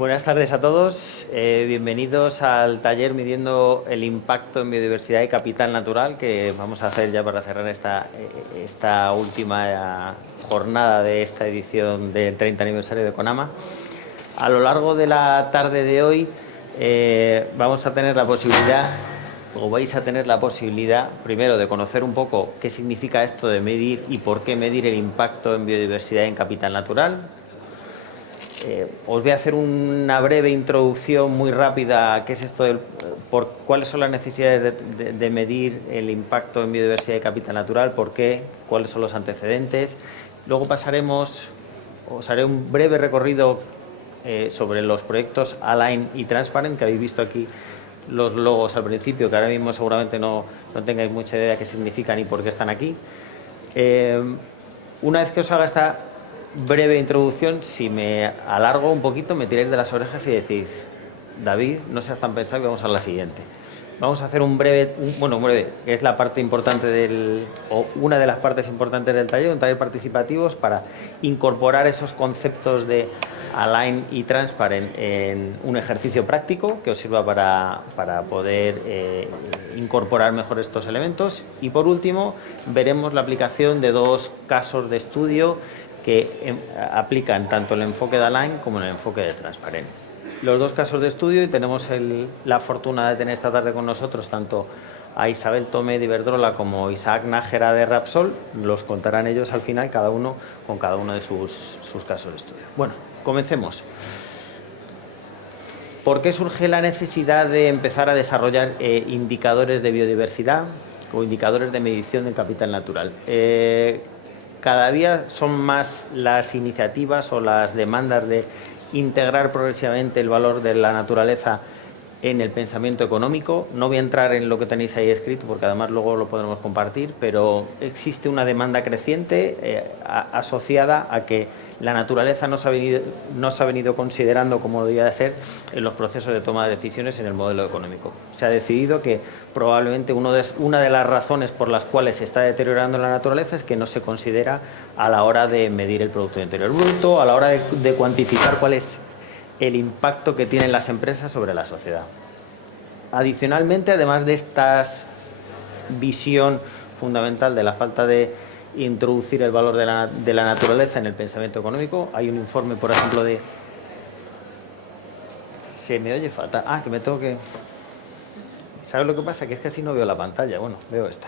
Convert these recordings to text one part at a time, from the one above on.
Buenas tardes a todos. Bienvenidos al taller midiendo el impacto en biodiversidad y capital natural que vamos a hacer ya para cerrar esta última jornada de esta edición del 30 aniversario de CONAMA. A lo largo de la tarde de hoy vamos a tener la posibilidad, o vais a tener la posibilidad, primero, de conocer un poco qué significa esto de medir y por qué medir el impacto en biodiversidad y en capital natural. Os voy a hacer una breve introducción muy rápida a qué es esto, cuáles son las necesidades de medir el impacto en biodiversidad y capital natural, por qué, cuáles son los antecedentes. Luego os haré un breve recorrido sobre los proyectos Align y Transparent, que habéis visto aquí los logos al principio, que ahora mismo seguramente no tengáis mucha idea de qué significan y por qué están aquí. Una vez que os haga esta breve introducción, si me alargo un poquito, me tiráis de las orejas y decís: David, no seas tan pensado y vamos a la siguiente. Vamos a hacer un breve, que es la parte importante o una de las partes importantes del taller, un taller participativo para incorporar esos conceptos de Align y Transparent en un ejercicio práctico que os sirva para poder incorporar mejor estos elementos. Y por último, veremos la aplicación de dos casos de estudio que aplican tanto el enfoque de Align como el enfoque de Transparent. Los dos casos de estudio, y tenemos la fortuna de tener esta tarde con nosotros tanto a Isabel Tomé de Iberdrola como Isaac Nájera de Repsol. Los contarán ellos al final, cada uno con cada uno de sus casos de estudio. Bueno, comencemos. ¿Por qué surge la necesidad de empezar a desarrollar indicadores de biodiversidad o indicadores de medición del capital natural? Cada día son más las iniciativas o las demandas de integrar progresivamente el valor de la naturaleza en el pensamiento económico. No voy a entrar en lo que tenéis ahí escrito porque además luego lo podremos compartir, pero existe una demanda creciente asociada a que la naturaleza no se ha venido considerando como debía de ser en los procesos de toma de decisiones en el modelo económico. Se ha decidido que probablemente una de las razones por las cuales se está deteriorando la naturaleza es que no se considera a la hora de medir el Producto Interior Bruto, a la hora de cuantificar cuál es el impacto que tienen las empresas sobre la sociedad. Adicionalmente, además de esta visión fundamental de la falta de introducir el valor de la naturaleza en el pensamiento económico, hay un informe, por ejemplo, de... Se me oye fatal. Que me tengo que... ¿Sabes lo que pasa? Que es que así no veo la pantalla. Bueno, veo esta.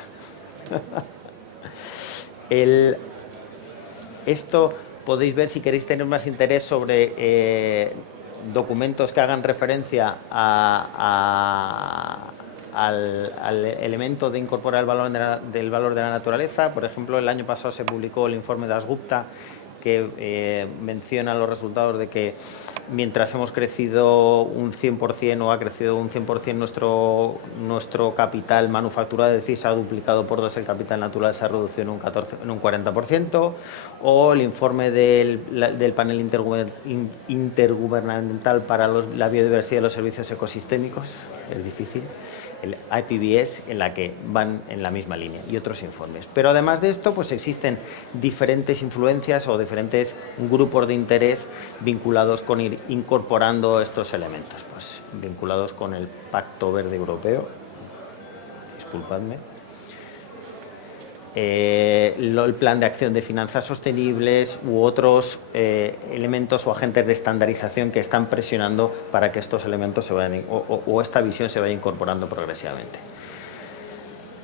Esto podéis ver si queréis tener más interés sobre documentos que hagan referencia al elemento de incorporar el valor del valor de la naturaleza. Por ejemplo, el año pasado se publicó el informe de Dasgupta que menciona los resultados de que mientras hemos crecido un 100% o ha crecido un 100% nuestro capital manufacturado, es decir, se ha duplicado por 2 el capital natural, se ha reducido en un 40%, o el informe del panel intergubernamental para la biodiversidad y los servicios ecosistémicos, es difícil, el IPBES, en la que van en la misma línea, y otros informes. Pero además de esto, pues existen diferentes influencias o diferentes grupos de interés vinculados con ir incorporando estos elementos, pues vinculados con el Pacto Verde Europeo, disculpadme, el Plan de Acción de Finanzas Sostenibles u otros elementos o agentes de estandarización que están presionando para que estos elementos se vayan o esta visión se vaya incorporando progresivamente.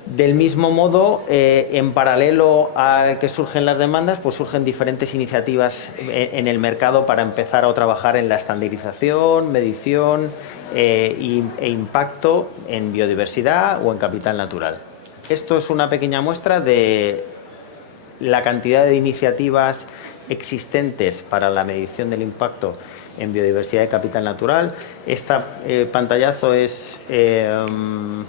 Del mismo modo, en paralelo a que surgen las demandas, pues surgen diferentes iniciativas en el mercado para empezar a trabajar en la estandarización, medición e impacto en biodiversidad o en capital natural. Esto es una pequeña muestra de la cantidad de iniciativas existentes para la medición del impacto en biodiversidad y capital natural. Este pantallazo es el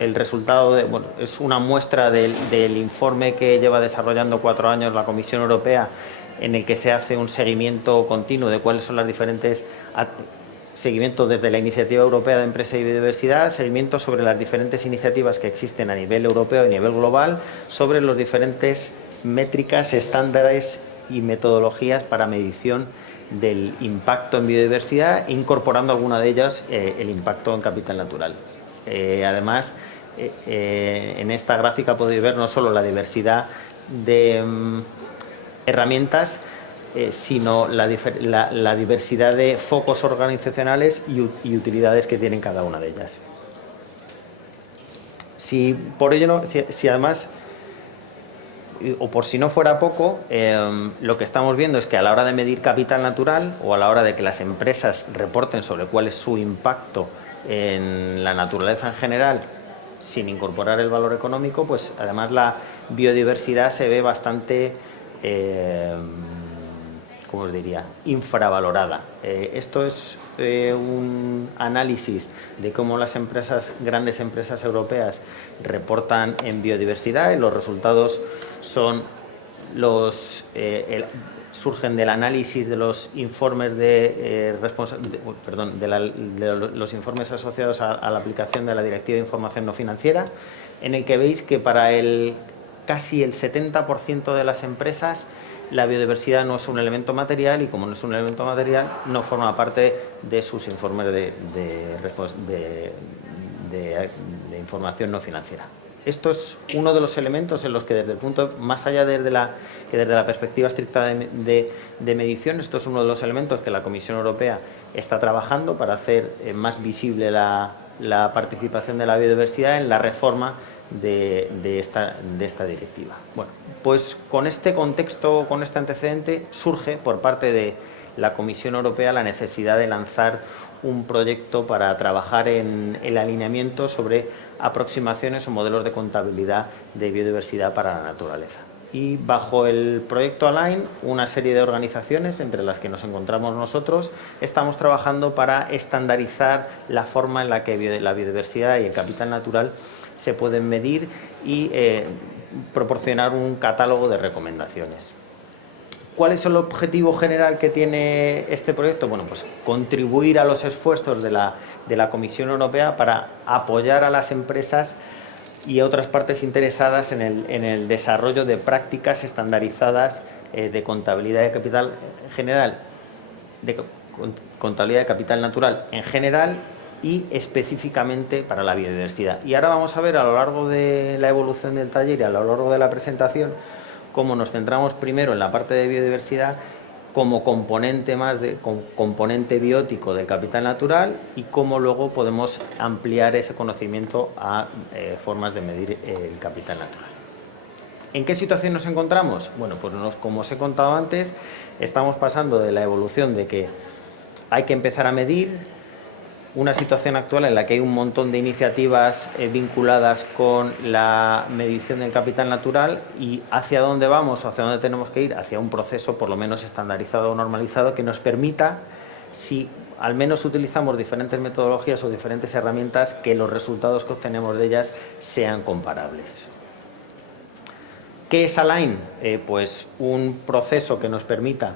resultado es una muestra del informe que lleva desarrollando 4 años la Comisión Europea, en el que se hace un seguimiento continuo de cuáles son las diferentes seguimiento desde la Iniciativa Europea de Empresa y Biodiversidad, seguimiento sobre las diferentes iniciativas que existen a nivel europeo y a nivel global, sobre los diferentes métricas, estándares y metodologías para medición del impacto en biodiversidad, incorporando alguna de ellas el impacto en capital natural. Además, en esta gráfica podéis ver no solo la diversidad de herramientas, sino la diversidad de focos organizacionales y utilidades que tienen cada una de ellas. Si por ello no, si además, o por si no fuera poco, lo que estamos viendo es que a la hora de medir capital natural o a la hora de que las empresas reporten sobre cuál es su impacto en la naturaleza en general, sin incorporar el valor económico, pues además la biodiversidad se ve bastante, ¿cómo os diría?, infravalorada. Esto es un análisis de cómo las grandes empresas europeas reportan en biodiversidad, y los resultados son surgen del análisis de los informes de los informes asociados a la aplicación de la Directiva de Información No Financiera, en el que veis que para casi el 70% de las empresas la biodiversidad no es un elemento material, y como no es un elemento material, no forma parte de sus informes de información no financiera. Esto es uno de los elementos en los que, desde el punto más allá desde la perspectiva estricta de medición, esto es uno de los elementos que la Comisión Europea está trabajando para hacer más visible la participación de la biodiversidad en la reforma de esta directiva. Bueno, pues con este contexto, con este antecedente, surge por parte de la Comisión Europea la necesidad de lanzar un proyecto para trabajar en el alineamiento sobre aproximaciones o modelos de contabilidad de biodiversidad para la naturaleza. Y bajo el proyecto Align, una serie de organizaciones, entre las que nos encontramos nosotros, estamos trabajando para estandarizar la forma en la que la biodiversidad y el capital natural se pueden medir y proporcionar un catálogo de recomendaciones. ¿Cuál es el objetivo general que tiene este proyecto? Bueno, pues contribuir a los esfuerzos de la Comisión Europea para apoyar a las empresas y a otras partes interesadas en el desarrollo de prácticas estandarizadas de contabilidad de capital general, contabilidad de capital natural en general y específicamente para la biodiversidad. Y ahora vamos a ver, a lo largo de la evolución del taller y a lo largo de la presentación, cómo nos centramos primero en la parte de biodiversidad como componente componente biótico del capital natural, y cómo luego podemos ampliar ese conocimiento a formas de medir el capital natural. ¿En qué situación nos encontramos? Bueno, pues como os he contado antes, estamos pasando de la evolución de que hay que empezar a medir, una situación actual en la que hay un montón de iniciativas vinculadas con la medición del capital natural, y hacia dónde vamos o hacia dónde tenemos que ir, hacia un proceso por lo menos estandarizado o normalizado que nos permita, si al menos utilizamos diferentes metodologías o diferentes herramientas, que los resultados que obtenemos de ellas sean comparables. ¿Qué es Align? Pues un proceso que nos permita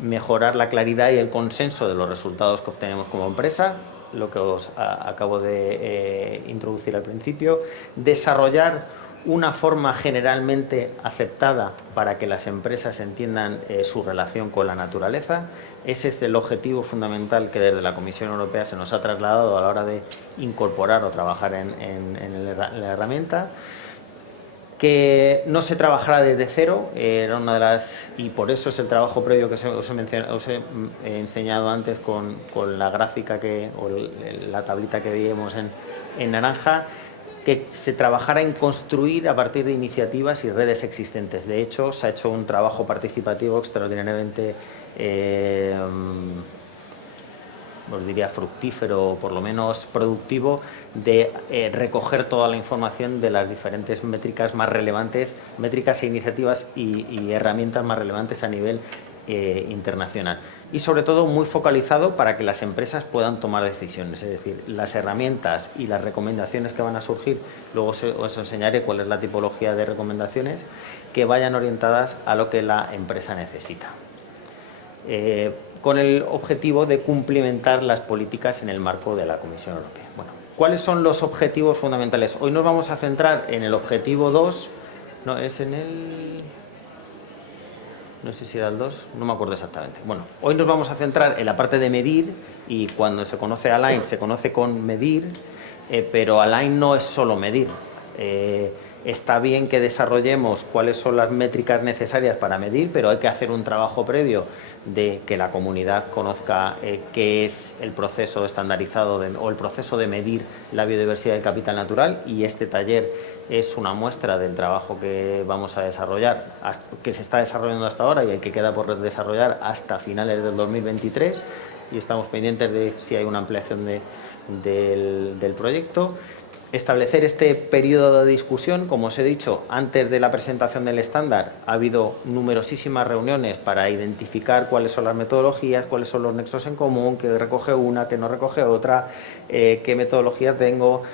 mejorar la claridad y el consenso de los resultados que obtenemos como empresa, lo que os acabo de introducir al principio, desarrollar una forma generalmente aceptada para que las empresas entiendan su relación con la naturaleza. Ese es el objetivo fundamental que desde la Comisión Europea se nos ha trasladado a la hora de incorporar o trabajar en la herramienta. Que no se trabajará desde cero, era una de las, y por eso es el trabajo previo que os he enseñado antes con la gráfica o la tablita que veíamos en naranja, que se trabajara en construir a partir de iniciativas y redes existentes. De hecho, se ha hecho un trabajo participativo extraordinariamente os diría fructífero, o por lo menos productivo, de recoger toda la información de las diferentes métricas más relevantes, métricas e iniciativas y herramientas más relevantes a nivel internacional. Y sobre todo muy focalizado para que las empresas puedan tomar decisiones, es decir, las herramientas y las recomendaciones que van a surgir, luego os enseñaré cuál es la tipología de recomendaciones, que vayan orientadas a lo que la empresa necesita. Con el objetivo de cumplimentar las políticas en el marco de la Comisión Europea. Bueno, ¿cuáles son los objetivos fundamentales? Hoy nos vamos a centrar en el objetivo 2, no, es en el... no sé si era el 2, no me acuerdo exactamente. Bueno, hoy nos vamos a centrar en la parte de medir, y cuando se conoce Align se conoce con medir, pero Align no es solo medir. Está bien que desarrollemos cuáles son las métricas necesarias para medir, pero hay que hacer un trabajo previo de que la comunidad conozca qué es el proceso estandarizado o el proceso de medir la biodiversidad del capital natural, y este taller es una muestra del trabajo que vamos a desarrollar, que se está desarrollando hasta ahora y el que queda por desarrollar hasta finales del 2023, y estamos pendientes de si hay una ampliación del proyecto. Establecer este periodo de discusión, como os he dicho, antes de la presentación del estándar ha habido numerosísimas reuniones para identificar cuáles son las metodologías, cuáles son los nexos en común, qué recoge una, qué no recoge otra, qué metodología tengo,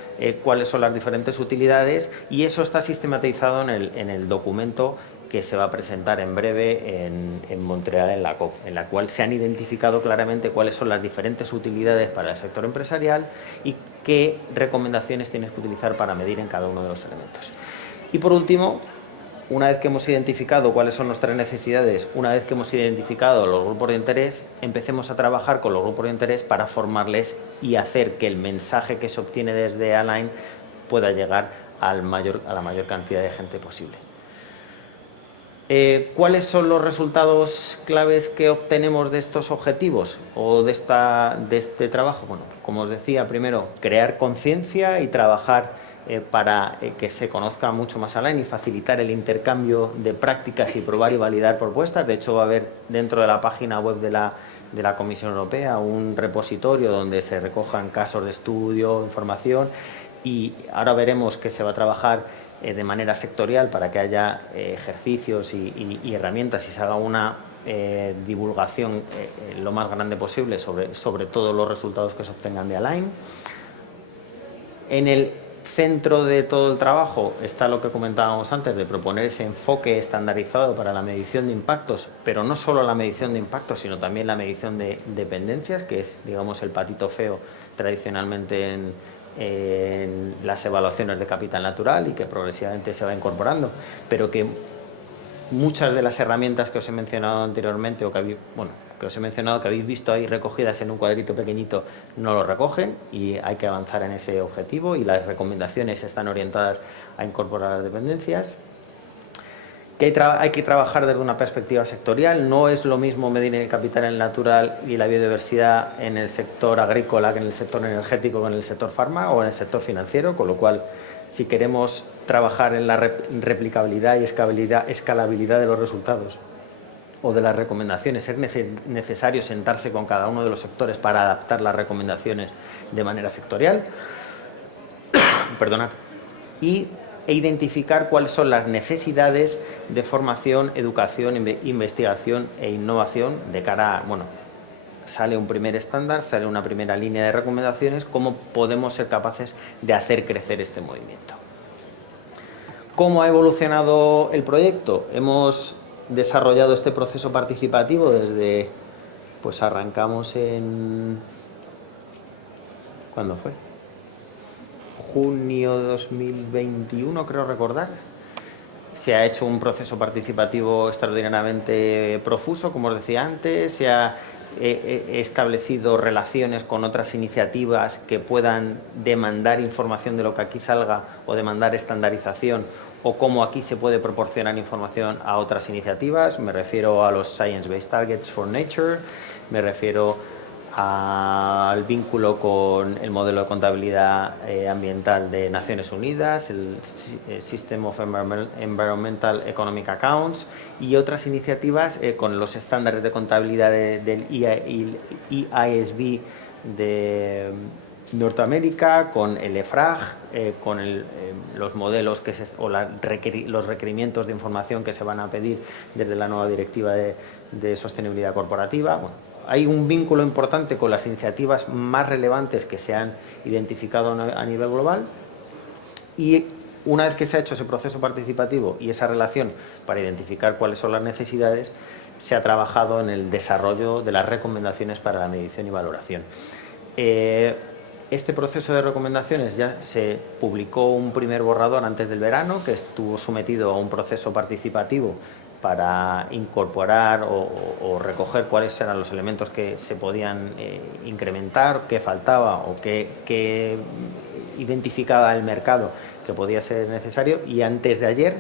cuáles son las diferentes utilidades, y eso está sistematizado en el documento que se va a presentar en breve en Montreal, en la COP, en la cual se han identificado claramente cuáles son las diferentes utilidades para el sector empresarial y qué recomendaciones tienes que utilizar para medir en cada uno de los elementos. Y por último, una vez que hemos identificado cuáles son nuestras necesidades, una vez que hemos identificado los grupos de interés, empecemos a trabajar con los grupos de interés para formarles y hacer que el mensaje que se obtiene desde Align pueda llegar a la mayor cantidad de gente posible. ¿Cuáles son los resultados claves que obtenemos de estos objetivos o de este trabajo? Bueno, como os decía, primero, crear conciencia y trabajar para que se conozca mucho más Align y facilitar el intercambio de prácticas y probar y validar propuestas. De hecho, va a haber dentro de la página web de la Comisión Europea un repositorio donde se recojan casos de estudio, información, y ahora veremos que se va a trabajar de manera sectorial para que haya ejercicios y herramientas y se haga una divulgación lo más grande posible sobre todos los resultados que se obtengan de Align. En el centro de todo el trabajo está lo que comentábamos antes, de proponer ese enfoque estandarizado para la medición de impactos, pero no solo la medición de impactos, sino también la medición de dependencias, que es, digamos, el patito feo tradicionalmente en las evaluaciones de capital natural y que progresivamente se va incorporando, pero que muchas de las herramientas que os he mencionado anteriormente o que habéis visto ahí recogidas en un cuadrito pequeñito no lo recogen, y hay que avanzar en ese objetivo, y las recomendaciones están orientadas a incorporar las dependencias. Que hay que trabajar desde una perspectiva sectorial. No es lo mismo medir el capital natural y la biodiversidad en el sector agrícola que en el sector energético, que en el sector farma o en el sector financiero, con lo cual, si queremos trabajar en la replicabilidad y escalabilidad de los resultados o de las recomendaciones, es necesario sentarse con cada uno de los sectores para adaptar las recomendaciones de manera sectorial. Perdonad. E identificar cuáles son las necesidades de formación, educación, investigación e innovación de cara a, bueno, sale un primer estándar, sale una primera línea de recomendaciones, cómo podemos ser capaces de hacer crecer este movimiento. ¿Cómo ha evolucionado el proyecto? Hemos desarrollado este proceso participativo desde, pues arrancamos en... ¿Cuándo fue? Junio de 2021, creo recordar. Se ha hecho un proceso participativo extraordinariamente profuso, como os decía antes. Se ha establecido relaciones con otras iniciativas que puedan demandar información de lo que aquí salga o demandar estandarización, o cómo aquí se puede proporcionar información a otras iniciativas. Me refiero a los Science Based Targets for Nature, me refiero al vínculo con el modelo de contabilidad ambiental de Naciones Unidas, el System of Environmental Economic Accounts, y otras iniciativas con los estándares de contabilidad del EISB de Norteamérica, con el EFRAG, con los modelos o los requerimientos de información que se van a pedir desde la nueva directiva de sostenibilidad corporativa. Bueno, hay un vínculo importante con las iniciativas más relevantes que se han identificado a nivel global, y una vez que se ha hecho ese proceso participativo y esa relación para identificar cuáles son las necesidades, se ha trabajado en el desarrollo de las recomendaciones para la medición y valoración. Este proceso de recomendaciones ya se publicó un primer borrador antes del verano, que estuvo sometido a un proceso participativo para incorporar o recoger cuáles eran los elementos que se podían incrementar, qué faltaba o qué identificaba el mercado que podía ser necesario, y antes de ayer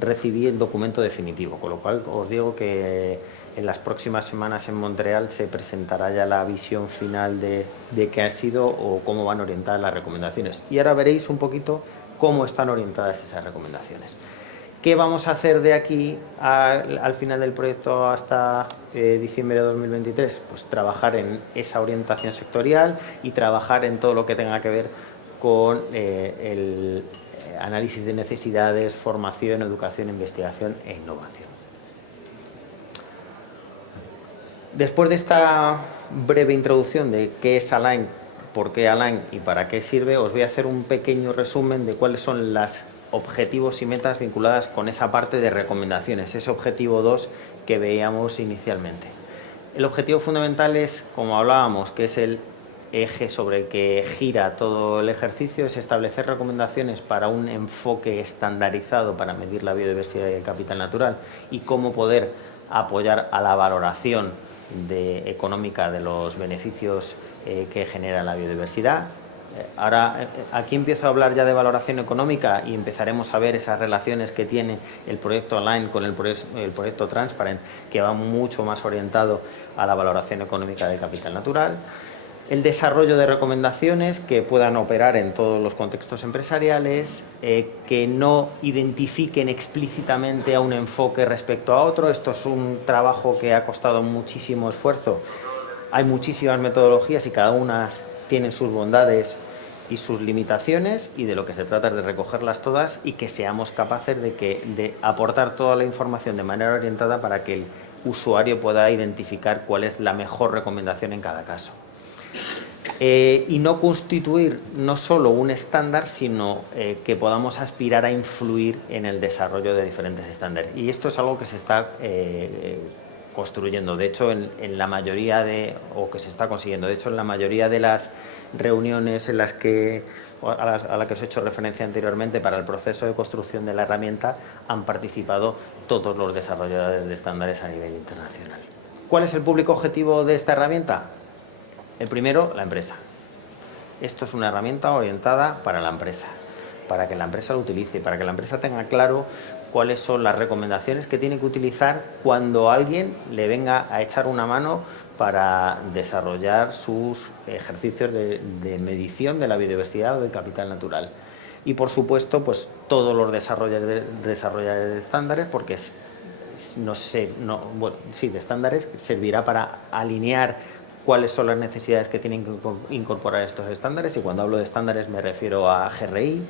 recibí el documento definitivo, con lo cual os digo que en las próximas semanas en Montreal se presentará ya la visión final de qué ha sido o cómo van orientadas las recomendaciones. Y ahora veréis un poquito cómo están orientadas esas recomendaciones. ¿Qué vamos a hacer de aquí al final del proyecto hasta diciembre de 2023? Pues trabajar en esa orientación sectorial y trabajar en todo lo que tenga que ver con el análisis de necesidades, formación, educación, investigación e innovación. Después de esta breve introducción de qué es Align, por qué Align y para qué sirve, os voy a hacer un pequeño resumen de cuáles son los objetivos y metas vinculadas con esa parte de recomendaciones, ese objetivo 2 que veíamos inicialmente. El objetivo fundamental es, como hablábamos, que es el eje sobre el que gira todo el ejercicio, es establecer recomendaciones para un enfoque estandarizado para medir la biodiversidad y el capital natural y cómo poder apoyar a la valoración económica de los beneficios que genera la biodiversidad. Ahora aquí empiezo a hablar ya de valoración económica y empezaremos a ver esas relaciones que tiene el proyecto Align con el proyecto Transparent, que va mucho más orientado a la valoración económica del capital natural. El desarrollo de recomendaciones que puedan operar en todos los contextos empresariales, que no identifiquen explícitamente a un enfoque respecto a otro. Esto es un trabajo que ha costado muchísimo esfuerzo. Hay muchísimas metodologías y cada una tiene sus bondades y sus limitaciones, y de lo que se trata es de recogerlas todas y que seamos capaces de aportar toda la información de manera orientada para que el usuario pueda identificar cuál es la mejor recomendación en cada caso. Y no constituir no solo un estándar, sino que podamos aspirar a influir en el desarrollo de diferentes estándares. Y esto es algo que se está construyendo, de hecho, en la mayoría o que se está consiguiendo. De hecho, en la mayoría de las reuniones a las que os he hecho referencia anteriormente para el proceso de construcción de la herramienta han participado todos los desarrolladores de estándares a nivel internacional. ¿Cuál es el público objetivo de esta herramienta? El primero, la empresa. Esto es una herramienta orientada para la empresa, para que la empresa lo utilice, para que la empresa tenga claro cuáles son las recomendaciones que tiene que utilizar cuando alguien le venga a echar una mano para desarrollar sus ejercicios de medición de la biodiversidad o del capital natural. Y por supuesto, pues todos los desarrolladores de estándares, porque de estándares, servirá para alinear cuáles son las necesidades que tienen que incorporar estos estándares, y cuando hablo de estándares me refiero a GRI,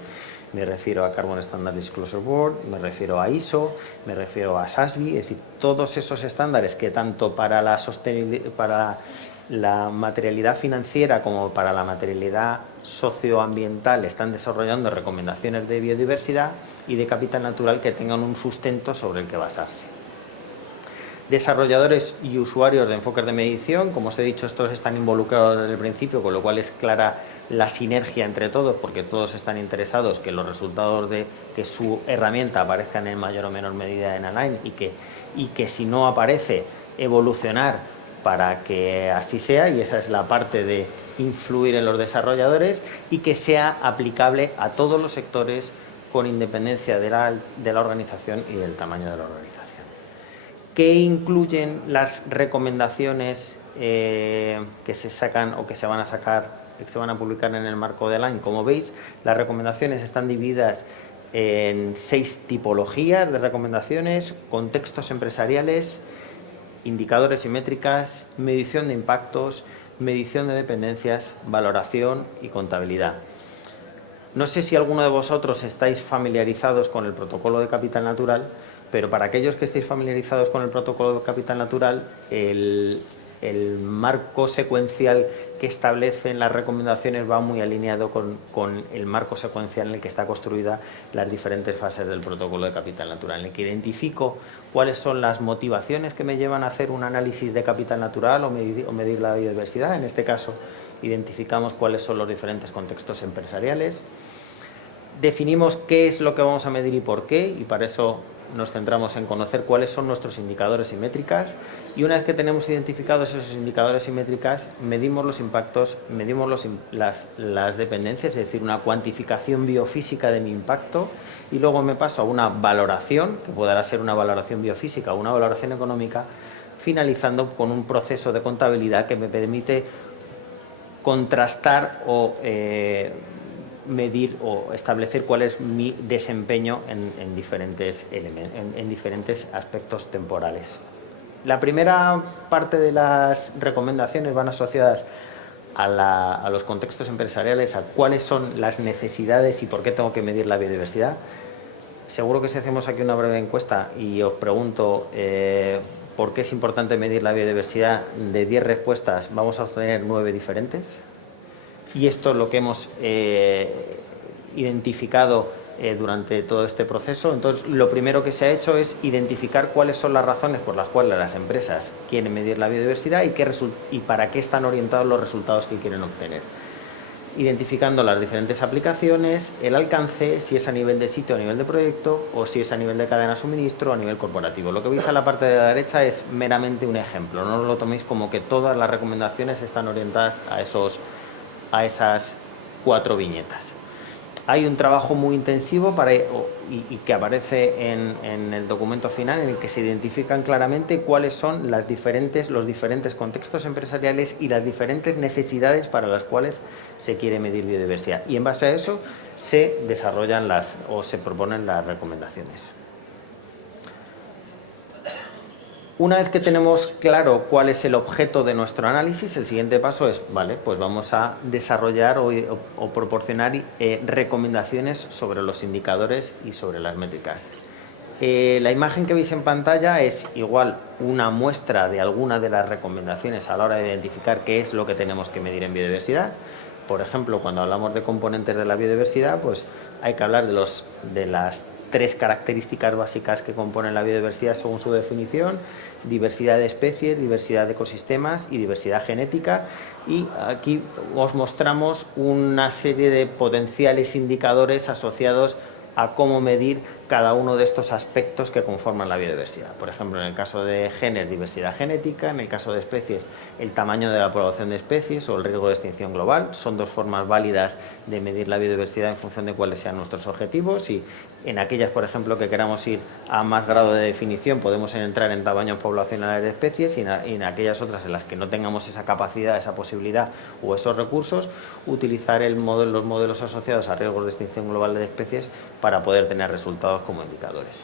me refiero a Carbon Standard Disclosure Board, me refiero a ISO, me refiero a SASB, es decir, todos esos estándares que tanto para la sostenibilidad, para la materialidad financiera como para la materialidad socioambiental están desarrollando recomendaciones de biodiversidad y de capital natural que tengan un sustento sobre el que basarse. Desarrolladores y usuarios de enfoques de medición, como os he dicho, estos están involucrados desde el principio, con lo cual es clara la sinergia entre todos, porque todos están interesados que los resultados de que su herramienta aparezcan en mayor o menor medida en Align y que si no aparece, evolucionar para que así sea, y esa es la parte de influir en los desarrolladores y que sea aplicable a todos los sectores con independencia de la organización y del tamaño de la organización. ¿Qué incluyen las recomendaciones que se sacan o que se van a sacar, que se van a publicar en el marco de Align? Como veis, las recomendaciones están divididas en 6 tipologías de recomendaciones: contextos empresariales, indicadores y métricas, medición de impactos, medición de dependencias, valoración y contabilidad. No sé si alguno de vosotros estáis familiarizados con el protocolo de capital natural, pero para aquellos que estéis familiarizados con el protocolo de capital natural, el marco secuencial que establecen las recomendaciones va muy alineado con el marco secuencial en el que está construida las diferentes fases del protocolo de capital natural, en el que identifico cuáles son las motivaciones que me llevan a hacer un análisis de capital natural o medir la biodiversidad. En este caso, identificamos cuáles son los diferentes contextos empresariales, definimos qué es lo que vamos a medir y por qué, y para eso nos centramos en conocer cuáles son nuestros indicadores y métricas, y una vez que tenemos identificados esos indicadores y métricas, medimos los impactos, medimos las dependencias, es decir, una cuantificación biofísica de mi impacto, y luego me paso a una valoración, que podrá ser una valoración biofísica o una valoración económica, finalizando con un proceso de contabilidad que me permite contrastar o medir o establecer cuál es mi desempeño en diferentes aspectos temporales. La primera parte de las recomendaciones van asociadas a los contextos empresariales, a cuáles son las necesidades y por qué tengo que medir la biodiversidad. Seguro que si hacemos aquí una breve encuesta y os pregunto por qué es importante medir la biodiversidad, de 10 respuestas vamos a obtener 9 diferentes. Y esto es lo que hemos identificado durante todo este proceso. Entonces, lo primero que se ha hecho es identificar cuáles son las razones por las cuales las empresas quieren medir la biodiversidad y para qué están orientados los resultados que quieren obtener. Identificando las diferentes aplicaciones, el alcance, si es a nivel de sitio, a nivel de proyecto, o si es a nivel de cadena de suministro o a nivel corporativo. Lo que veis a la parte de la derecha es meramente un ejemplo, no lo toméis como que todas las recomendaciones están orientadas a esas 4 viñetas. Hay un trabajo muy intensivo y que aparece en el documento final, en el que se identifican claramente cuáles son los diferentes contextos empresariales y las diferentes necesidades para las cuales se quiere medir biodiversidad. Y en base a eso se desarrollan se proponen las recomendaciones. Una vez que tenemos claro cuál es el objeto de nuestro análisis, el siguiente paso es, vale, pues vamos a desarrollar o proporcionar recomendaciones sobre los indicadores y sobre las métricas. La imagen que veis en pantalla es igual una muestra de alguna de las recomendaciones a la hora de identificar qué es lo que tenemos que medir en biodiversidad. Por ejemplo, cuando hablamos de componentes de la biodiversidad, pues hay que hablar de las 3 características básicas que componen la biodiversidad según su definición: diversidad de especies, diversidad de ecosistemas y diversidad genética. Y aquí os mostramos una serie de potenciales indicadores asociados a cómo medir cada uno de estos aspectos que conforman la biodiversidad. Por ejemplo, en el caso de genes, diversidad genética; en el caso de especies, el tamaño de la población de especies o el riesgo de extinción global. Son 2 formas válidas de medir la biodiversidad en función de cuáles sean nuestros objetivos, y en aquellas, por ejemplo, que queramos ir a más grado de definición, podemos entrar en tamaños poblacionales de especies, y en aquellas otras en las que no tengamos esa capacidad, esa posibilidad o esos recursos, utilizar los modelos asociados a riesgos de extinción global de especies para poder tener resultados como indicadores.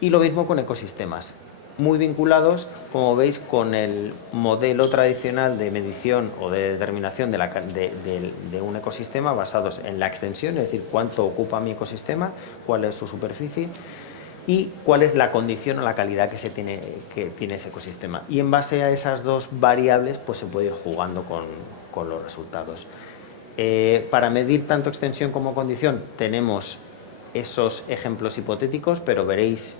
Y lo mismo con ecosistemas, muy vinculados, como veis, con el modelo tradicional de medición o de determinación de un ecosistema, basados en la extensión, es decir, cuánto ocupa mi ecosistema, cuál es su superficie y cuál es la condición o la calidad que tiene ese ecosistema. Y en base a esas 2 variables, pues se puede ir jugando con los resultados. Para medir tanto extensión como condición tenemos esos ejemplos hipotéticos, pero veréis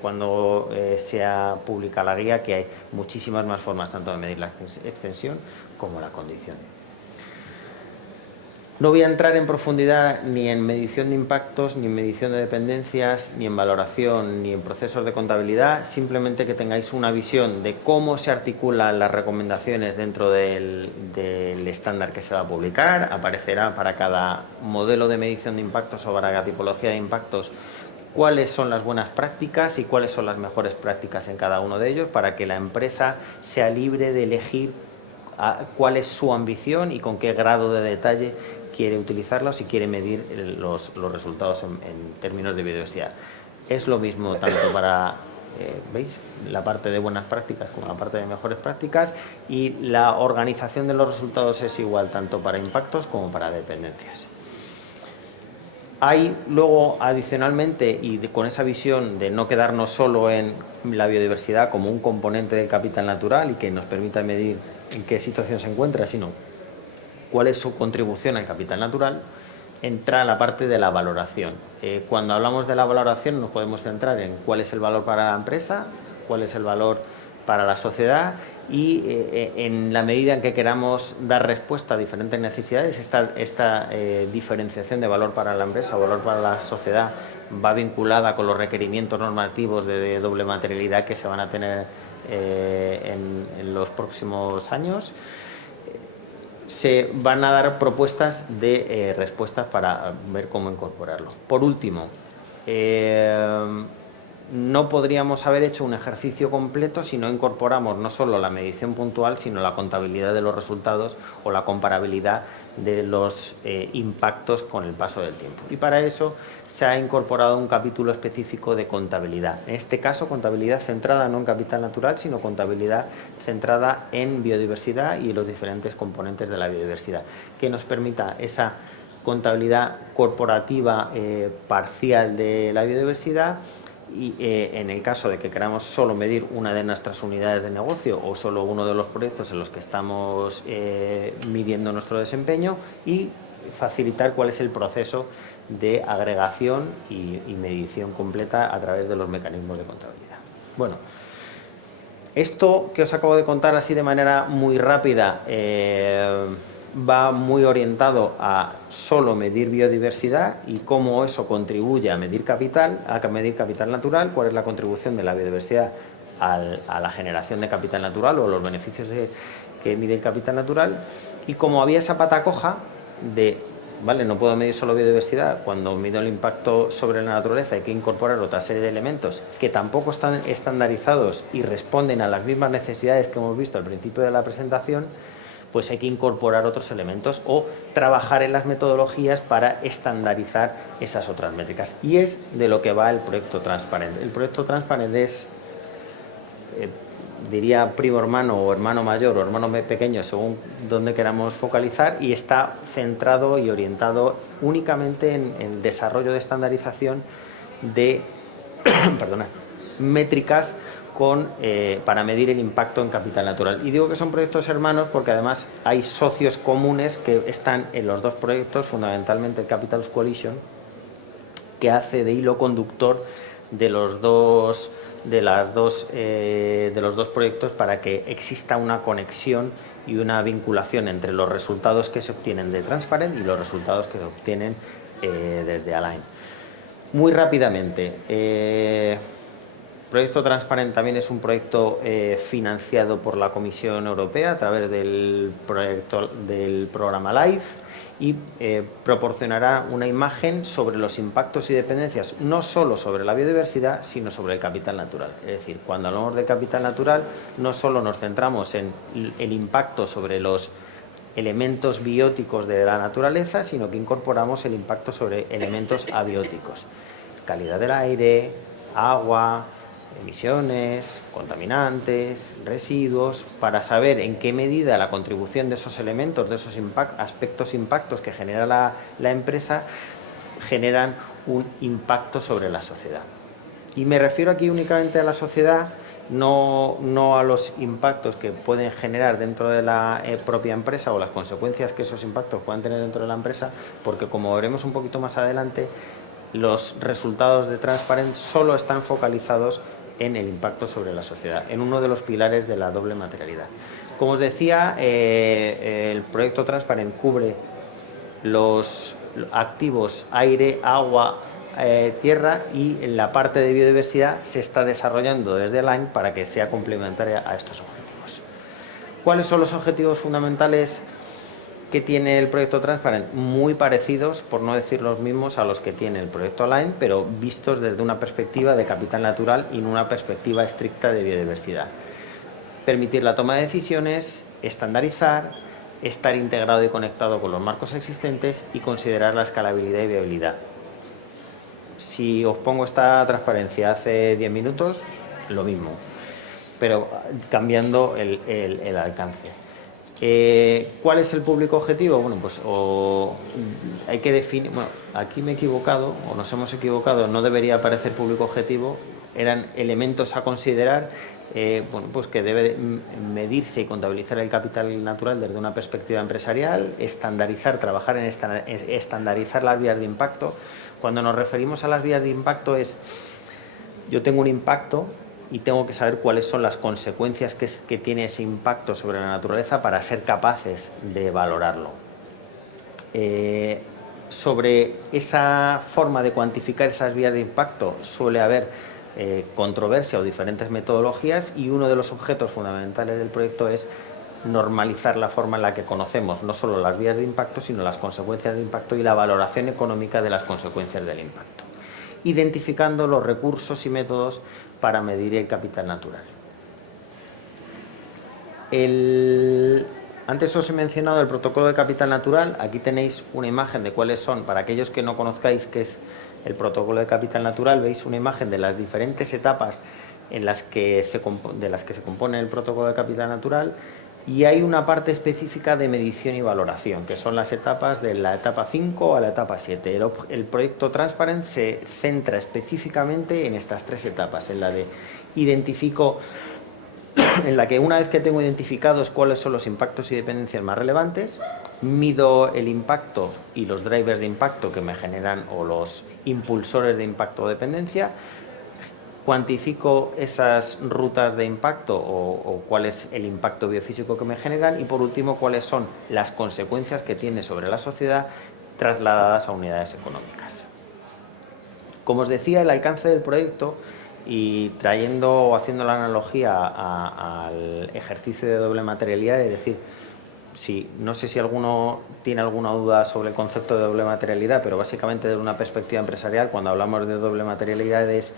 cuando sea pública la guía que hay muchísimas más formas tanto de medir la extensión como la condición. No voy a entrar en profundidad ni en medición de impactos, ni en medición de dependencias, ni en valoración, ni en procesos de contabilidad, simplemente que tengáis una visión de cómo se articulan las recomendaciones dentro del estándar que se va a publicar. Aparecerá para cada modelo de medición de impactos o para cada tipología de impactos cuáles son las buenas prácticas y cuáles son las mejores prácticas en cada uno de ellos, para que la empresa sea libre de elegir cuál es su ambición y con qué grado de detalle quiere utilizarlos, si quiere medir los resultados en términos de biodiversidad. Es lo mismo tanto para, ¿veis?, la parte de buenas prácticas como la parte de mejores prácticas, y la organización de los resultados es igual tanto para impactos como para dependencias. Hay luego, adicionalmente, y con esa visión de no quedarnos solo en la biodiversidad como un componente del capital natural y que nos permita medir en qué situación se encuentra, sino cuál es su contribución al capital natural, entra la parte de la valoración. Cuando hablamos de la valoración nos podemos centrar en cuál es el valor para la empresa, cuál es el valor para la sociedad, y en la medida en que queramos dar respuesta a diferentes necesidades, esta diferenciación de valor para la empresa o valor para la sociedad va vinculada con los requerimientos normativos de doble materialidad que se van a tener en los próximos años. Se van a dar propuestas de respuestas para ver cómo incorporarlo. Por último, no podríamos haber hecho un ejercicio completo si no incorporamos no solo la medición puntual, sino la contabilidad de los resultados o la comparabilidad de los impactos con el paso del tiempo. Y para eso se ha incorporado un capítulo específico de contabilidad. En este caso, contabilidad centrada no en capital natural, sino contabilidad centrada en biodiversidad y los diferentes componentes de la biodiversidad, que nos permita esa contabilidad corporativa parcial de la biodiversidad. Y en el caso de que queramos solo medir una de nuestras unidades de negocio o solo uno de los proyectos en los que estamos midiendo nuestro desempeño, y facilitar cuál es el proceso de agregación y medición completa a través de los mecanismos de contabilidad. Bueno, esto que os acabo de contar así de manera muy rápida va muy orientado a solo medir biodiversidad y cómo eso contribuye a medir capital natural, cuál es la contribución de la biodiversidad a la generación de capital natural o los beneficios que mide el capital natural. Y como había esa pata coja de, vale, no puedo medir solo biodiversidad, cuando mido el impacto sobre la naturaleza hay que incorporar otra serie de elementos que tampoco están estandarizados y responden a las mismas necesidades que hemos visto al principio de la presentación, pues hay que incorporar otros elementos o trabajar en las metodologías para estandarizar esas otras métricas. Y es de lo que va el proyecto Transparent. El proyecto Transparent es, diría primo hermano o hermano mayor o hermano pequeño, según donde queramos focalizar, y está centrado y orientado únicamente en el desarrollo de estandarización de métricas para medir el impacto en capital natural. Y digo que son proyectos hermanos porque además hay socios comunes que están en los dos proyectos, fundamentalmente el Capital Coalition, que hace de hilo conductor de los dos proyectos para que exista una conexión y una vinculación entre los resultados que se obtienen de Transparent y los resultados que se obtienen desde Align. Muy rápidamente, Proyecto Transparent también es un proyecto financiado por la Comisión Europea a través del programa LIFE y proporcionará una imagen sobre los impactos y dependencias, no solo sobre la biodiversidad, sino sobre el capital natural. Es decir, cuando hablamos de capital natural, no solo nos centramos en el impacto sobre los elementos bióticos de la naturaleza, sino que incorporamos el impacto sobre elementos abióticos. Calidad del aire, agua, emisiones, contaminantes, residuos, para saber en qué medida la contribución de esos elementos, de esos impactos que genera la empresa, generan un impacto sobre la sociedad. Y me refiero aquí únicamente a la sociedad, no a los impactos que pueden generar dentro de la propia empresa o las consecuencias que esos impactos puedan tener dentro de la empresa, porque como veremos un poquito más adelante, los resultados de Transparent solo están focalizados en el impacto sobre la sociedad, en uno de los pilares de la doble materialidad. Como os decía, el proyecto Transparent cubre los activos aire, agua, tierra, y en la parte de biodiversidad se está desarrollando desde Align para que sea complementaria a estos objetivos. ¿Cuáles son los objetivos fundamentales que tiene el proyecto Transparent? Muy parecidos, por no decir los mismos, a los que tiene el proyecto Align, pero vistos desde una perspectiva de capital natural y no una perspectiva estricta de biodiversidad. Permitir la toma de decisiones, estandarizar, estar integrado y conectado con los marcos existentes y considerar la escalabilidad y viabilidad. Si os pongo esta transparencia hace 10 minutos, lo mismo, pero cambiando el alcance. ¿Cuál es el público objetivo? Bueno, pues hay que definir. Bueno, aquí me he equivocado, o nos hemos equivocado, no debería aparecer público objetivo, eran elementos a considerar. Bueno, pues que debe medirse y contabilizar el capital natural desde una perspectiva empresarial, estandarizar, trabajar en estandarizar las vías de impacto. Cuando nos referimos a las vías de impacto yo tengo un impacto y tengo que saber cuáles son las consecuencias que tiene ese impacto sobre la naturaleza para ser capaces de valorarlo. Sobre esa forma de cuantificar esas vías de impacto suele haber controversia o diferentes metodologías, y uno de los objetos fundamentales del proyecto es normalizar la forma en la que conocemos no solo las vías de impacto, sino las consecuencias de impacto y la valoración económica de las consecuencias del impacto, identificando los recursos y métodos para medir el capital natural. Antes os he mencionado el protocolo de capital natural. Aquí tenéis una imagen de cuáles son, para aquellos que no conozcáis qué es el protocolo de capital natural, veis una imagen de las diferentes etapas de las que se compone el protocolo de capital natural, y hay una parte específica de medición y valoración, que son las etapas de la etapa 5 a la etapa 7. El proyecto Transparent se centra específicamente en estas tres etapas, en la de en la que una vez que tengo identificados cuáles son los impactos y dependencias más relevantes, mido el impacto y los drivers de impacto que me generan, o los impulsores de impacto o dependencia, cuantifico esas rutas de impacto o cuál es el impacto biofísico que me generan, y por último cuáles son las consecuencias que tiene sobre la sociedad trasladadas a unidades económicas. Como os decía, el alcance del proyecto, y haciendo la analogía al ejercicio de doble materialidad, es decir, no sé si alguno tiene alguna duda sobre el concepto de doble materialidad, pero básicamente desde una perspectiva empresarial, cuando hablamos de doble materialidad es: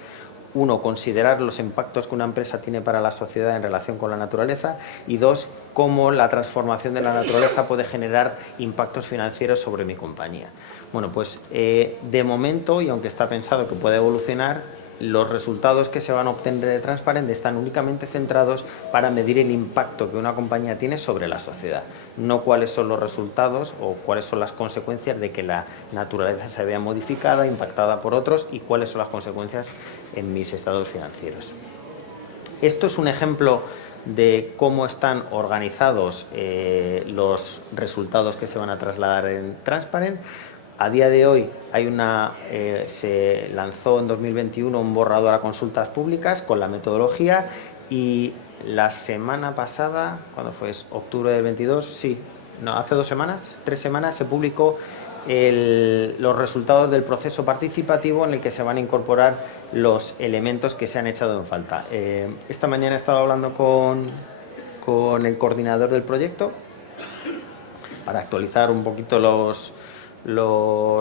uno, considerar los impactos que una empresa tiene para la sociedad en relación con la naturaleza, y dos, cómo la transformación de la naturaleza puede generar impactos financieros sobre mi compañía. Bueno, pues de momento, y aunque está pensado que pueda evolucionar, los resultados que se van a obtener de Transparent están únicamente centrados para medir el impacto que una compañía tiene sobre la sociedad, no cuáles son los resultados o cuáles son las consecuencias de que la naturaleza se vea modificada, impactada por otros, y cuáles son las consecuencias en mis estados financieros. Esto es un ejemplo de cómo están organizados los resultados que se van a trasladar en Transparent. A día de hoy se lanzó en 2021 un borrador a consultas públicas con la metodología, y la semana pasada, ¿cuándo fue? Octubre del 22, sí, no, hace 2 semanas, 3 semanas, se publicó los resultados del proceso participativo, en el que se van a incorporar los elementos que se han echado en falta. Esta mañana he estado hablando con el coordinador del proyecto para actualizar un poquito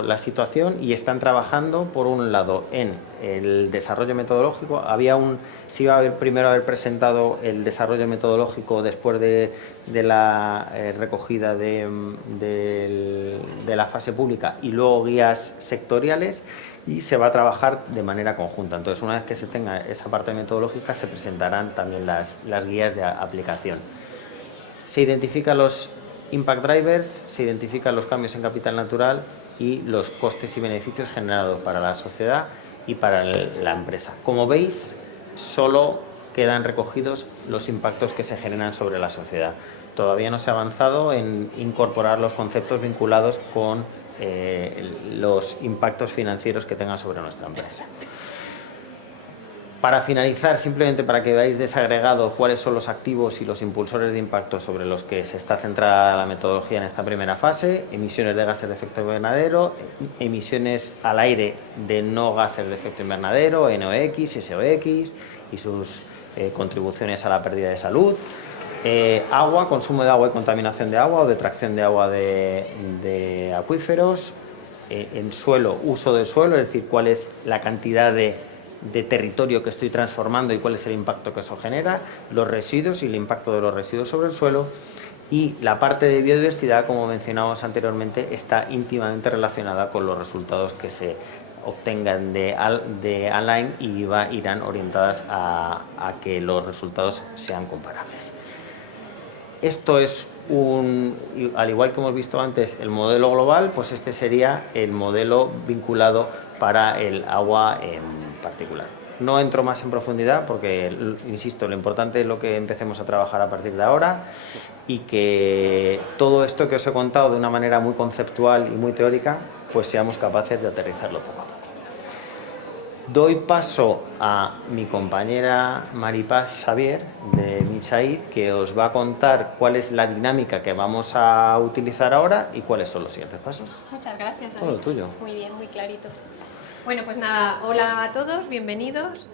la situación, y están trabajando, por un lado, en el desarrollo metodológico. Se iba a primero haber presentado el desarrollo metodológico después de la recogida de la fase pública, y luego guías sectoriales, y se va a trabajar de manera conjunta. Entonces, una vez que se tenga esa parte metodológica, se presentarán también las guías de aplicación. Se identifican los impact drivers, se identifican los cambios en capital natural y los costes y beneficios generados para la sociedad y para la empresa. Como veis, solo quedan recogidos los impactos que se generan sobre la sociedad. Todavía no se ha avanzado en incorporar los conceptos vinculados con los impactos financieros que tengan sobre nuestra empresa. Para finalizar, simplemente para que veáis desagregado cuáles son los activos y los impulsores de impacto sobre los que se está centrada la metodología en esta primera fase: emisiones de gases de efecto invernadero, emisiones al aire de no gases de efecto invernadero, NOx, SOx y sus contribuciones a la pérdida de salud, agua, consumo de agua y contaminación de agua o detracción de agua de acuíferos, en suelo, uso del suelo, es decir, cuál es la cantidad de territorio que estoy transformando y cuál es el impacto que eso genera, los residuos y el impacto de los residuos sobre el suelo, y la parte de biodiversidad, como mencionábamos anteriormente, está íntimamente relacionada con los resultados que se obtengan de Align, y irán orientadas a que los resultados sean comparables. Esto es al igual que hemos visto antes el modelo global, pues este sería el modelo vinculado para el agua en particular. No entro más en profundidad porque, insisto, lo importante es lo que empecemos a trabajar a partir de ahora, y que todo esto que os he contado de una manera muy conceptual y muy teórica, pues seamos capaces de aterrizarlo poco a poco. Doy paso a mi compañera Maripaz Xavier de Michaid, que os va a contar cuál es la dinámica que vamos a utilizar ahora y cuáles son los siguientes pasos. Muchas gracias, David. Todo tuyo. Muy bien, muy clarito. Bueno, pues nada, hola a todos, bienvenidos.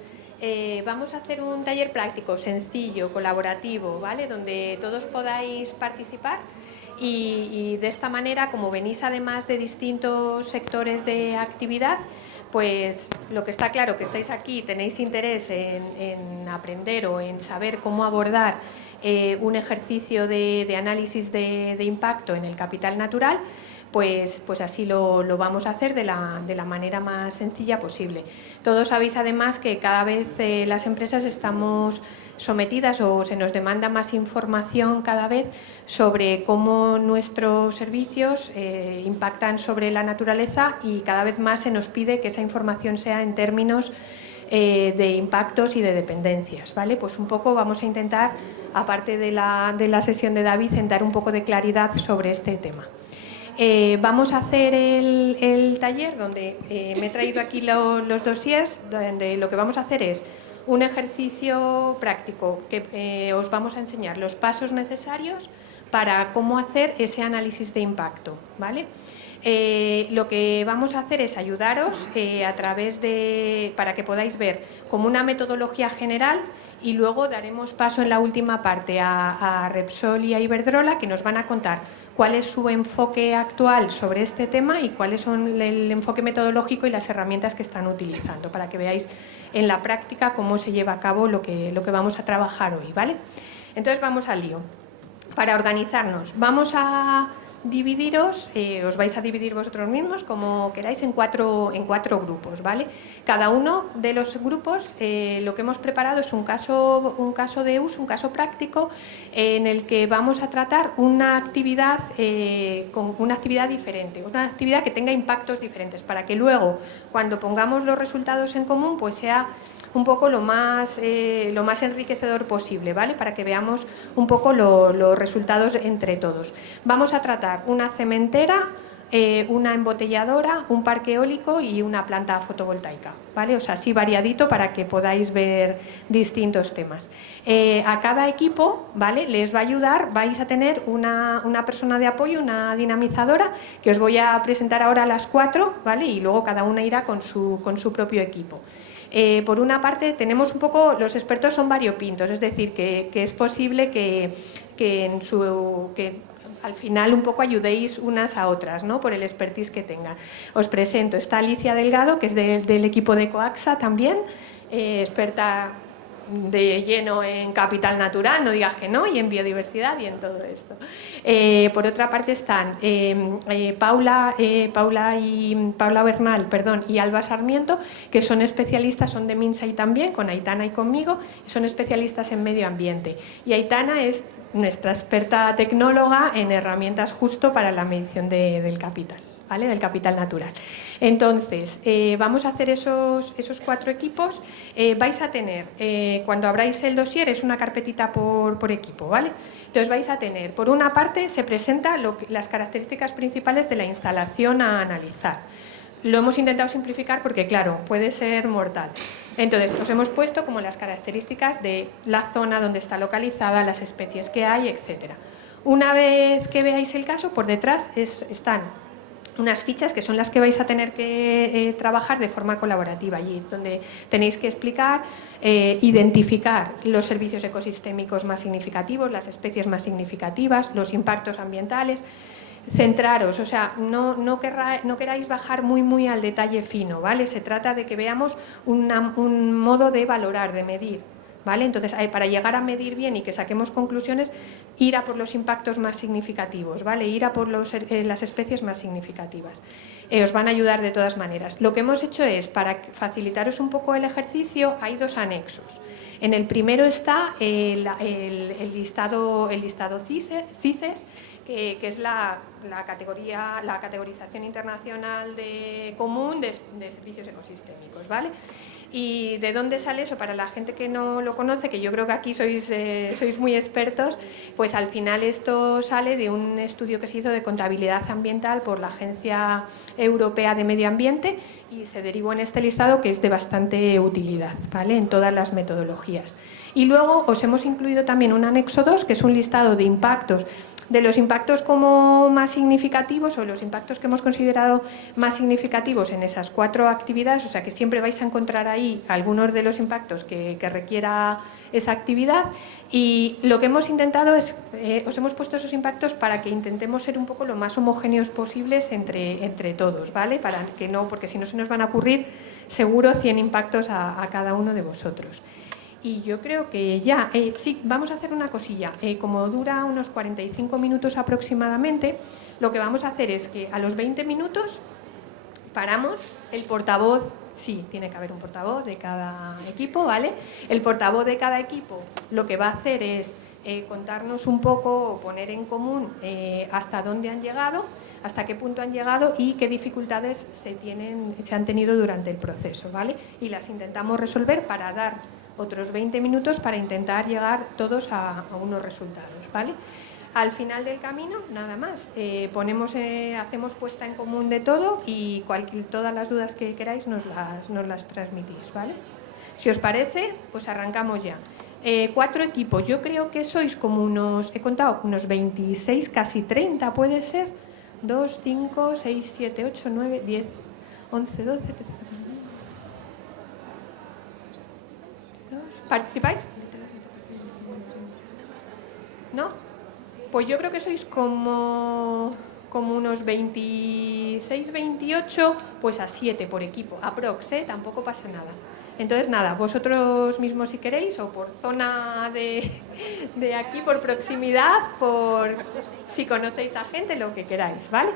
Vamos a hacer un taller práctico, sencillo, colaborativo, ¿vale? Donde todos podáis participar y de esta manera, como venís además de distintos sectores de actividad, pues lo que está claro que estáis aquí, tenéis interés en aprender o en saber cómo abordar un ejercicio de análisis de impacto en el capital natural, pues así lo vamos a hacer de la manera más sencilla posible. Todos sabéis además que cada vez las empresas estamos sometidas o se nos demanda más información cada vez sobre cómo nuestros servicios impactan sobre la naturaleza y cada vez más se nos pide que esa información sea en términos de impactos y de dependencias, ¿vale? Pues un poco vamos a intentar, aparte de la sesión de David, dar un poco de claridad sobre este tema. Vamos a hacer el taller donde me he traído aquí los dossiers, donde lo que vamos a hacer es un ejercicio práctico que os vamos a enseñar los pasos necesarios para cómo hacer ese análisis de impacto, ¿vale? Lo que vamos a hacer es ayudaros a través para que podáis ver como una metodología general y luego daremos paso en la última parte a Repsol y a Iberdrola, que nos van a contar cuál es su enfoque actual sobre este tema y cuáles son el enfoque metodológico y las herramientas que están utilizando, para que veáis en la práctica cómo se lleva a cabo lo que vamos a trabajar hoy, ¿vale? Entonces vamos al lío. Para organizarnos, vamos a dividiros, os vais a dividir vosotros mismos como queráis en cuatro grupos, ¿vale? Cada uno de los grupos lo que hemos preparado es un caso de uso, un caso práctico en el que vamos a tratar una actividad diferente, una actividad que tenga impactos diferentes, para que luego cuando pongamos los resultados en común pues sea un poco lo más enriquecedor posible, ¿vale? Para que veamos un poco los resultados entre todos. Vamos a tratar una cementera, una embotelladora, un parque eólico y una planta fotovoltaica, ¿vale? O sea, así variadito para que podáis ver distintos temas. A cada equipo, ¿vale?, les va a ayudar, vais a tener una persona de apoyo, una dinamizadora, que os voy a presentar ahora a las 4, ¿vale? Y luego cada una irá con su propio equipo. Por una parte, tenemos un poco, los expertos son variopintos, es decir, que es posible que al final un poco ayudéis unas a otras, ¿no?, por el expertise que tengan. Os presento, está Alicia Delgado, que es del equipo de Coaxa también, experta de lleno en capital natural, no digas que no, y en biodiversidad y en todo esto. Por otra parte están Paula Bernal, y Alba Sarmiento, que son especialistas, son de MinSAI también, con Aitana y conmigo, son especialistas en medio ambiente. Y Aitana es nuestra experta tecnóloga en herramientas justo para la medición del capital, ¿vale?, del capital natural. Entonces, vamos a hacer esos 4 equipos. Vais a tener, cuando abráis el dossier, es una carpetita por equipo, ¿vale? Entonces vais a tener, por una parte, se presenta las características principales de la instalación a analizar. Lo hemos intentado simplificar porque, claro, puede ser mortal. Entonces, os hemos puesto como las características de la zona donde está localizada, las especies que hay, etc. Una vez que veáis el caso, por detrás están unas fichas que son las que vais a tener que trabajar de forma colaborativa, allí donde tenéis que explicar, identificar los servicios ecosistémicos más significativos, las especies más significativas, los impactos ambientales. Centraros, o sea, no queráis bajar muy al detalle fino, ¿vale? Se trata de que veamos un modo de valorar, de medir, ¿vale? Entonces, para llegar a medir bien y que saquemos conclusiones, ir a por los impactos más significativos, ¿vale? Ir a por las especies más significativas. Os van a ayudar de todas maneras. Lo que hemos hecho es, para facilitaros un poco el ejercicio, hay 2 anexos. En el primero está el listado CITES, que es la categorización internacional común de servicios ecosistémicos, ¿vale? ¿Y de dónde sale eso? Para la gente que no lo conoce, que yo creo que aquí sois muy expertos, pues al final esto sale de un estudio que se hizo de contabilidad ambiental por la Agencia Europea de Medio Ambiente y se derivó en este listado, que es de bastante utilidad, ¿vale?, en todas las metodologías. Y luego os hemos incluido también un anexo 2, que es un listado de impactos, de los impactos como más significativos o los impactos que hemos considerado más significativos en esas 4 actividades, o sea que siempre vais a encontrar ahí algunos de los impactos que requiera esa actividad, y lo que hemos intentado es, os hemos puesto esos impactos para que intentemos ser un poco lo más homogéneos posibles entre todos, ¿vale? Para que no, porque si no se nos van a ocurrir seguro 100 impactos a cada uno de vosotros. Y yo creo que ya, sí, vamos a hacer una cosilla. Como dura unos 45 minutos aproximadamente, lo que vamos a hacer es que a los 20 minutos paramos, el portavoz, sí, tiene que haber un portavoz de cada equipo, ¿vale? El portavoz de cada equipo lo que va a hacer es contarnos un poco o poner en común hasta dónde han llegado, hasta qué punto han llegado y qué dificultades se han tenido durante el proceso, ¿vale? Y las intentamos resolver para dar otros 20 minutos para intentar llegar todos a unos resultados, ¿vale? Al final del camino, nada más, hacemos puesta en común de todo y todas las dudas que queráis nos las transmitís, ¿vale? Si os parece, pues arrancamos ya. 4 equipos, yo creo que sois como unos, he contado, unos 26, casi 30 puede ser, 2, 5, 6, 7, 8, 9, 10, 11, 12, 13, 14. ¿Participáis? ¿No? Pues yo creo que sois como unos 26, 28, pues a 7 por equipo, aprox, tampoco pasa nada. Entonces nada, vosotros mismos si queréis, o por zona de aquí, por proximidad, por si conocéis a gente, lo que queráis, ¿vale?